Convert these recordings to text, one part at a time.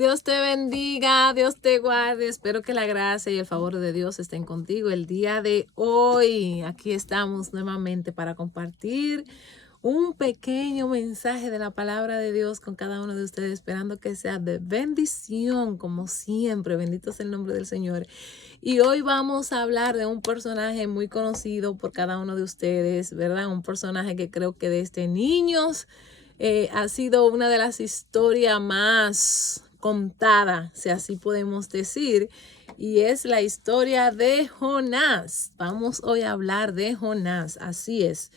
Dios te bendiga, Dios te guarde. Espero que la gracia y el favor de Dios estén contigo el día de hoy. Aquí estamos nuevamente para compartir un pequeño mensaje de la palabra de Dios con cada uno de ustedes, esperando que sea de bendición, como siempre. Bendito sea el nombre del Señor. Y hoy vamos a hablar de un personaje muy conocido por cada uno de ustedes, ¿verdad? Un personaje que creo que desde niños ha sido una de las historias más contadas, si así podemos decir, y es la historia de Jonás. Vamos hoy a hablar de Jonás, así es.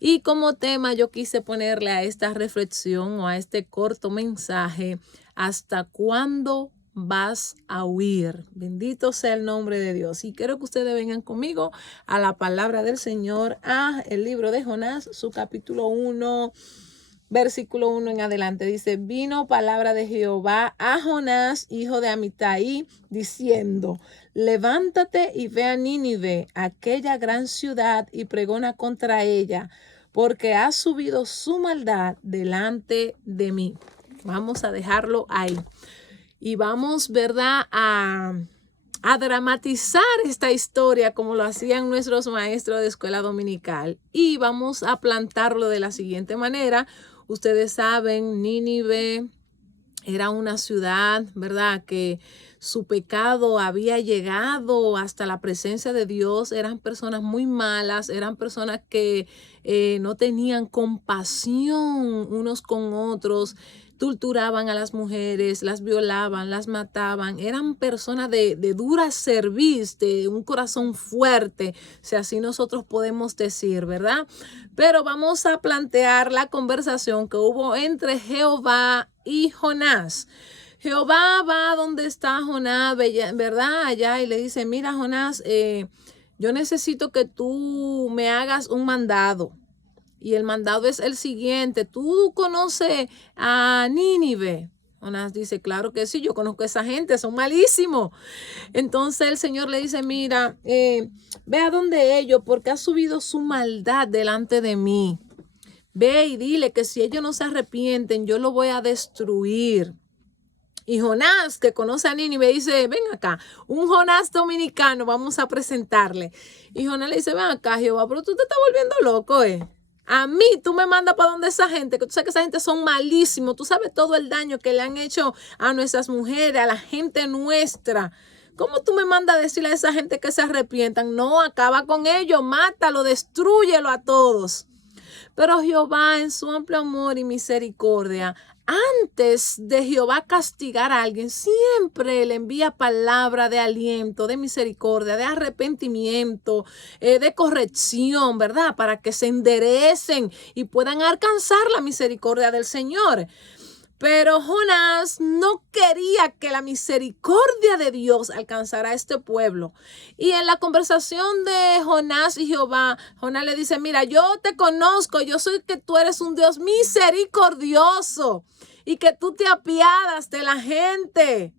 Y como tema yo quise ponerle a esta reflexión o a este corto mensaje, ¿hasta cuándo vas a huir? Bendito sea el nombre de Dios. Y quiero que ustedes vengan conmigo a la palabra del Señor, a el libro de Jonás, su capítulo 1, versículo 1 en adelante. Dice: vino palabra de Jehová a Jonás, hijo de Amitai, diciendo: levántate y ve a Nínive, aquella gran ciudad, y pregona contra ella, porque ha subido su maldad delante de mí. Vamos a dejarlo ahí. Y vamos, ¿verdad?, a dramatizar esta historia como lo hacían nuestros maestros de escuela dominical. Y vamos a plantarlo de la siguiente manera. Ustedes saben, Nínive era una ciudad, ¿verdad?, que su pecado había llegado hasta la presencia de Dios. Eran personas muy malas, eran personas que no tenían compasión unos con otros. Torturaban a las mujeres, las violaban, las mataban. Eran personas de dura cerviz, de un corazón fuerte, si así nosotros podemos decir, ¿verdad? Pero vamos a plantear la conversación que hubo entre Jehová y Jonás. Jehová va donde está Jonás, ¿verdad? Allá, y le dice: mira, Jonás, yo necesito que tú me hagas un mandado. Y el mandado es el siguiente: ¿tú conoces a Nínive? Jonás dice: claro que sí, yo conozco a esa gente, son malísimos. Entonces el Señor le dice: mira, ve a donde ellos, porque ha subido su maldad delante de mí. Ve y dile que si ellos no se arrepienten, yo lo voy a destruir. Y Jonás, que conoce a Nínive, dice: ven acá, un Jonás dominicano, vamos a presentarle. Y Jonás le dice: ven acá, Jehová, pero tú te estás volviendo loco, A mí tú me mandas para donde esa gente, que tú sabes que esa gente son malísimos, tú sabes todo el daño que le han hecho a nuestras mujeres, a la gente nuestra. ¿Cómo tú me mandas a decirle a esa gente que se arrepientan? No, acaba con ellos, mátalo, destrúyelo a todos. Pero Jehová, en su amplio amor y misericordia, antes de Jehová castigar a alguien, siempre le envía palabra de aliento, de misericordia, de arrepentimiento, de corrección, ¿verdad? Para que se enderecen y puedan alcanzar la misericordia del Señor. Pero Jonás no quería que la misericordia de Dios alcanzara a este pueblo. Y en la conversación de Jonás y Jehová, Jonás le dice: mira, yo te conozco, yo soy que tú eres un Dios misericordioso y que tú te apiadas de la gente.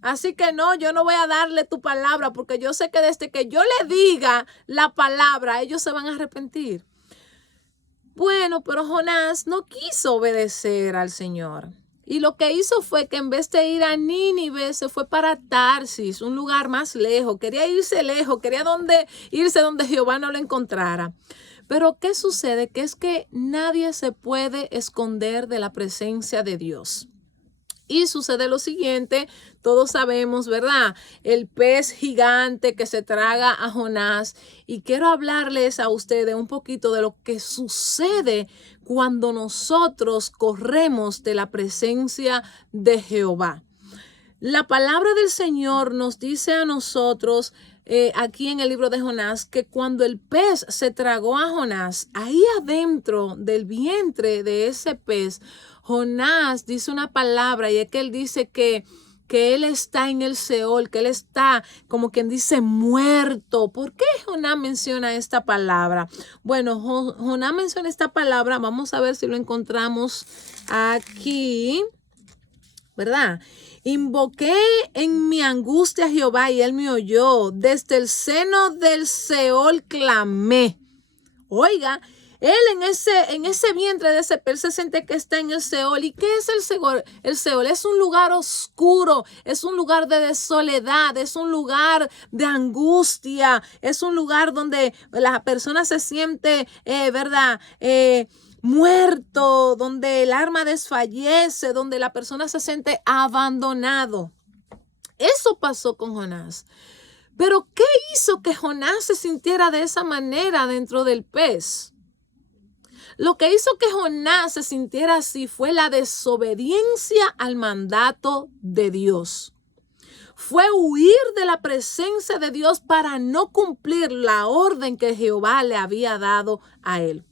Así que no, yo no voy a darle tu palabra, porque yo sé que desde que yo le diga la palabra, ellos se van a arrepentir. Bueno, pero Jonás no quiso obedecer al Señor. Y lo que hizo fue que en vez de ir a Nínive, se fue para Tarsis, un lugar más lejos. Quería irse lejos, quería irse donde Jehová no lo encontrara. Pero ¿qué sucede? Que es que nadie se puede esconder de la presencia de Dios. Y sucede lo siguiente, todos sabemos, ¿verdad? El pez gigante que se traga a Jonás. Y quiero hablarles a ustedes un poquito de lo que sucede cuando nosotros corremos de la presencia de Jehová. La palabra del Señor nos dice a nosotros aquí en el libro de Jonás que cuando el pez se tragó a Jonás, ahí adentro del vientre de ese pez, Jonás dice una palabra, y es que él dice que él está en el Seol, que él está, como quien dice, muerto. ¿Por qué Jonás menciona esta palabra? Bueno, Jonás menciona esta palabra, vamos a ver si lo encontramos aquí, ¿verdad? Invoqué en mi angustia a Jehová y él me oyó. Desde el seno del Seol clamé. Oiga, Él en ese vientre de ese pez se siente que está en el Seol. ¿Y qué es el Seol? El Seol es un lugar oscuro, es un lugar de soledad, es un lugar de angustia, es un lugar donde la persona se siente, ¿verdad? Muerto, donde el alma desfallece, donde la persona se siente abandonado. Eso pasó con Jonás. Pero ¿qué hizo que Jonás se sintiera de esa manera dentro del pez? Lo que hizo que Jonás se sintiera así fue la desobediencia al mandato de Dios. Fue huir de la presencia de Dios para no cumplir la orden que Jehová le había dado a él.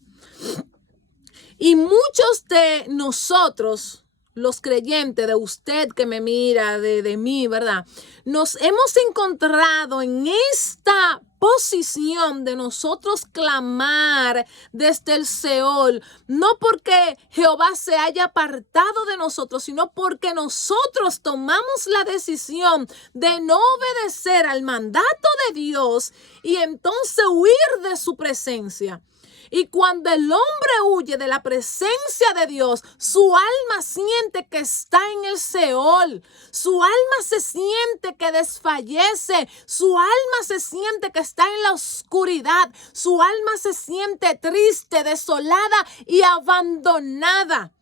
Y muchos de nosotros, los creyentes, de usted que me mira, de mí, ¿verdad? Nos hemos encontrado en esta posición de nosotros clamar desde el Seol, no porque Jehová se haya apartado de nosotros, sino porque nosotros tomamos la decisión de no obedecer al mandato de Dios y entonces huir de su presencia. Y cuando el hombre huye de la presencia de Dios, su alma siente que está en el Seol. Su alma se siente que desfallece. Su alma se siente que está en la oscuridad. Su alma se siente triste, desolada y abandonada.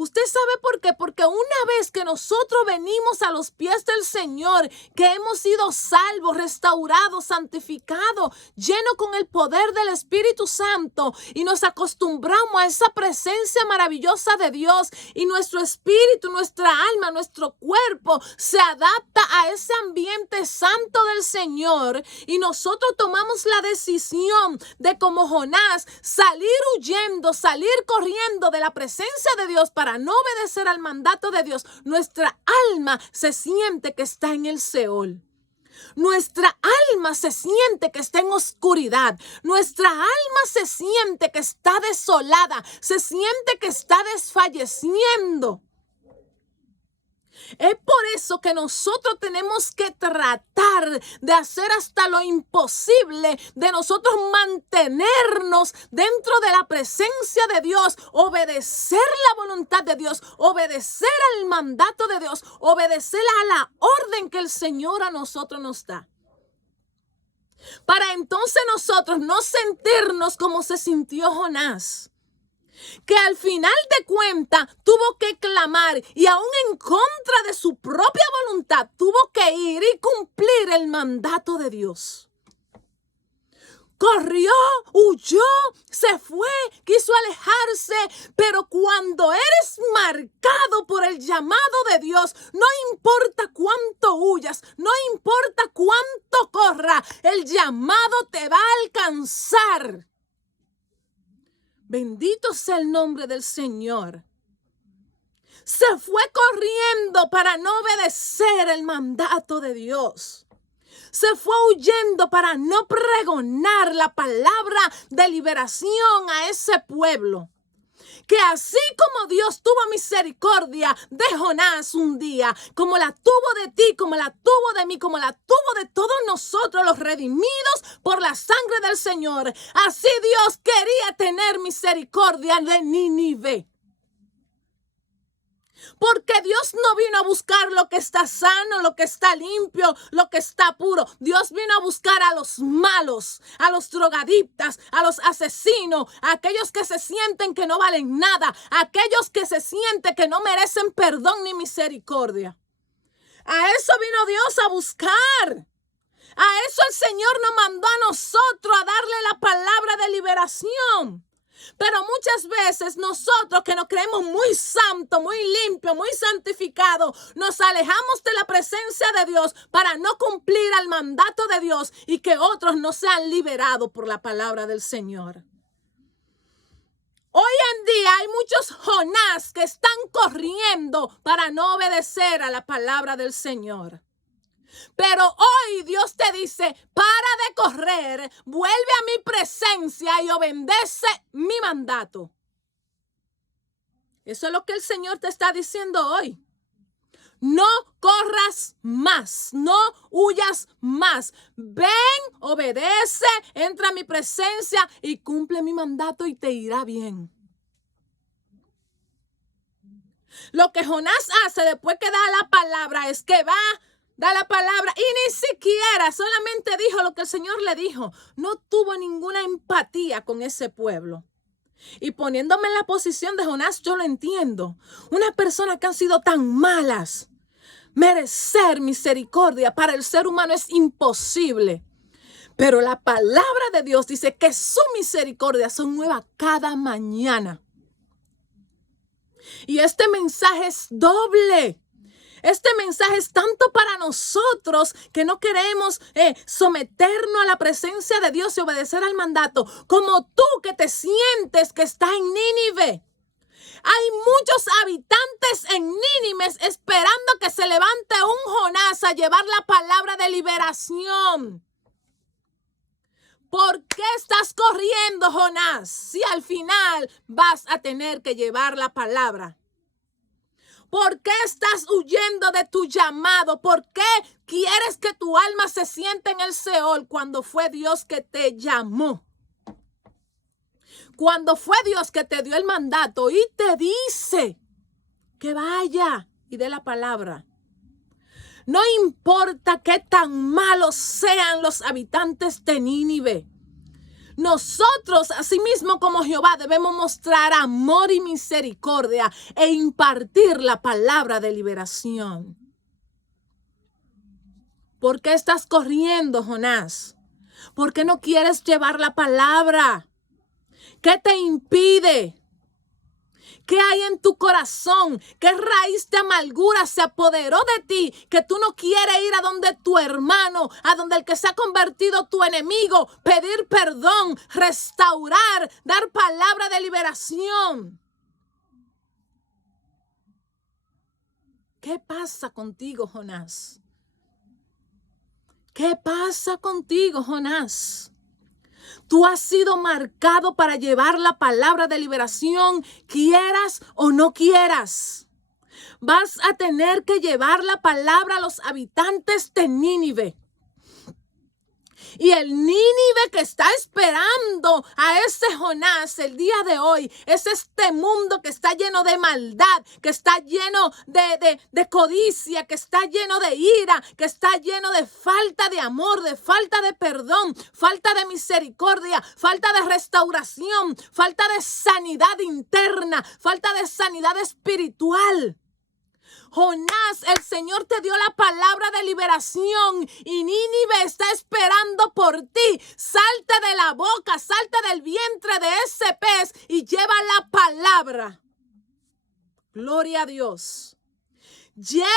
¿Usted sabe por qué? Porque una vez que nosotros venimos a los pies del Señor, que hemos sido salvos, restaurados, santificados, llenos con el poder del Espíritu Santo y nos acostumbramos a esa presencia maravillosa de Dios y nuestro espíritu, nuestra alma, nuestro cuerpo se adapta a ese ambiente santo del Señor y nosotros tomamos la decisión de, como Jonás, salir huyendo, salir corriendo de la presencia de Dios para no obedecer al mandato de Dios. Nuestra alma se siente que está en el Seol. Nuestra alma se siente que está en oscuridad. Nuestra alma se siente que está desolada. Se siente que está desfalleciendo. Es por eso que nosotros tenemos que tratar de hacer hasta lo imposible, de nosotros mantenernos dentro de la presencia de Dios, obedecer la voluntad de Dios, obedecer al mandato de Dios, obedecer a la orden que el Señor a nosotros nos da. Para entonces nosotros no sentirnos como se sintió Jonás, que al final de cuentas tuvo que clamar y aún en contra de su propia voluntad tuvo que ir y cumplir el mandato de Dios. Corrió, huyó, se fue, quiso alejarse, pero cuando eres marcado por el llamado de Dios, no importa cuánto huyas, no importa cuánto corra, el llamado te va a alcanzar. Bendito sea el nombre del Señor. Se fue corriendo para no obedecer el mandato de Dios. Se fue huyendo para no pregonar la palabra de liberación a ese pueblo. Que así como Dios tuvo misericordia de Jonás un día, como la tuvo de ti, como la tuvo de mí, como la tuvo de todos nosotros los redimidos por la sangre del Señor, así Dios quería tener misericordia de Nínive. Porque Dios no vino a buscar lo que está sano, lo que está limpio, lo que está puro. Dios vino a buscar a los malos, a los drogadictas, a los asesinos, a aquellos que se sienten que no valen nada, a aquellos que se sienten que no merecen perdón ni misericordia. A eso vino Dios a buscar. A eso el Señor nos mandó a nosotros a darle la palabra de liberación. Pero muchas veces nosotros que nos creemos muy santos, muy limpios, muy santificados, nos alejamos de la presencia de Dios para no cumplir al mandato de Dios y que otros no sean liberados por la palabra del Señor. Hoy en día hay muchos Jonás que están corriendo para no obedecer a la palabra del Señor. Pero hoy Dios te dice, para de correr, vuelve a mi presencia y obedece mi mandato. Eso es lo que el Señor te está diciendo hoy. No corras huyas más, no huyas más. Ven, obedece, entra a mi presencia y cumple mi mandato y te irá bien. Lo que Jonás hace después que da la palabra es que va, da la palabra y ni siquiera solamente dijo lo que el Señor le dijo. No tuvo ninguna empatía con ese pueblo. Y poniéndome en la posición de Jonás, yo lo entiendo. Una persona que han sido tan malas, merecer misericordia para el ser humano es imposible. Pero la palabra de Dios dice que su misericordia son nuevas cada mañana. Y este mensaje es doble. Este mensaje es tanto para nosotros que no queremos someternos a la presencia de Dios y obedecer al mandato, como tú que te sientes que estás en Nínive. Hay muchos habitantes en Nínive esperando que se levante un Jonás a llevar la palabra de liberación. ¿Por qué estás corriendo, Jonás, si al final vas a tener que llevar la palabra? ¿Por qué estás huyendo de tu llamado? ¿Por qué quieres que tu alma se siente en el Seol cuando fue Dios que te llamó? Cuando fue Dios que te dio el mandato y te dice que vaya y dé la palabra. No importa qué tan malos sean los habitantes de Nínive. Nosotros, asimismo como Jehová, debemos mostrar amor y misericordia e impartir la palabra de liberación. ¿Por qué estás corriendo, Jonás? ¿Por qué no quieres llevar la palabra? ¿Qué te impide? ¿Qué hay en tu corazón? ¿Qué raíz de amargura se apoderó de ti? Que tú no quieres ir a donde tu hermano, a donde el que se ha convertido tu enemigo, pedir perdón, restaurar, dar palabra de liberación. ¿Qué pasa contigo, Jonás? ¿Qué pasa contigo, Jonás? Tú has sido marcado para llevar la palabra de liberación, quieras o no quieras. Vas a tener que llevar la palabra a los habitantes de Nínive. Y el Nínive que está esperando a ese Jonás el día de hoy es este mundo que está lleno de maldad, que está lleno de codicia, que está lleno de ira, que está lleno de falta de amor, de falta de perdón, falta de misericordia, falta de restauración, falta de sanidad interna, falta de sanidad espiritual. Jonás, el Señor te dio la palabra de liberación y Nínive está esperando por ti. Salte de la boca, salte del vientre de ese pez y lleva la palabra. Gloria a Dios. Lleva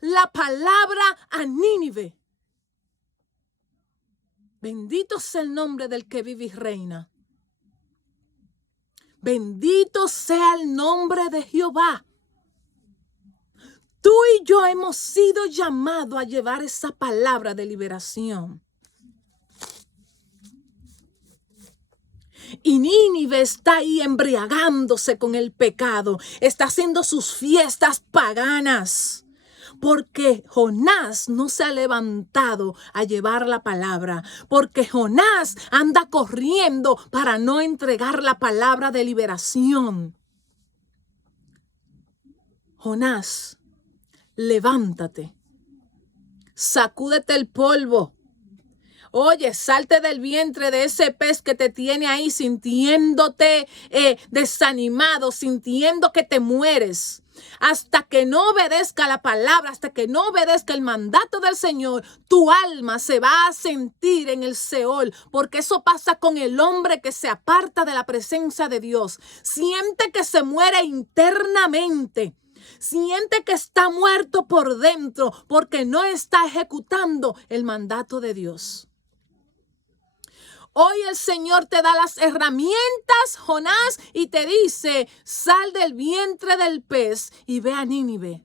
la palabra a Nínive. Bendito sea el nombre del que vive y reina. Bendito sea el nombre de Jehová. Tú y yo hemos sido llamados a llevar esa palabra de liberación. Y Nínive está ahí embriagándose con el pecado. Está haciendo sus fiestas paganas. Porque Jonás no se ha levantado a llevar la palabra. Porque Jonás anda corriendo para no entregar la palabra de liberación. Jonás, levántate, sacúdete el polvo. Oye, salte del vientre de ese pez que te tiene ahí sintiéndote desanimado, sintiendo que te mueres. Hasta que no obedezca la palabra, hasta que no obedezca el mandato del Señor, tu alma se va a sentir en el Seol, porque eso pasa con el hombre que se aparta de la presencia de Dios. Siente que se muere internamente. Siente que está muerto por dentro porque no está ejecutando el mandato de Dios. Hoy el Señor te da las herramientas, Jonás, y te dice, sal del vientre del pez y ve a Nínive.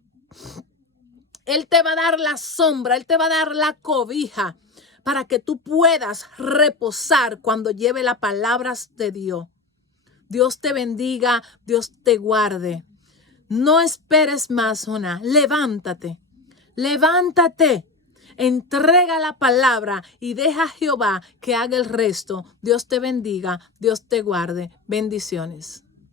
Él te va a dar la sombra, Él te va a dar la cobija para que tú puedas reposar cuando lleve las palabras de Dios. Dios te bendiga, Dios te guarde. No esperes más, Jonás. Levántate. Levántate. Entrega la palabra y deja a Jehová que haga el resto. Dios te bendiga, Dios te guarde. Bendiciones.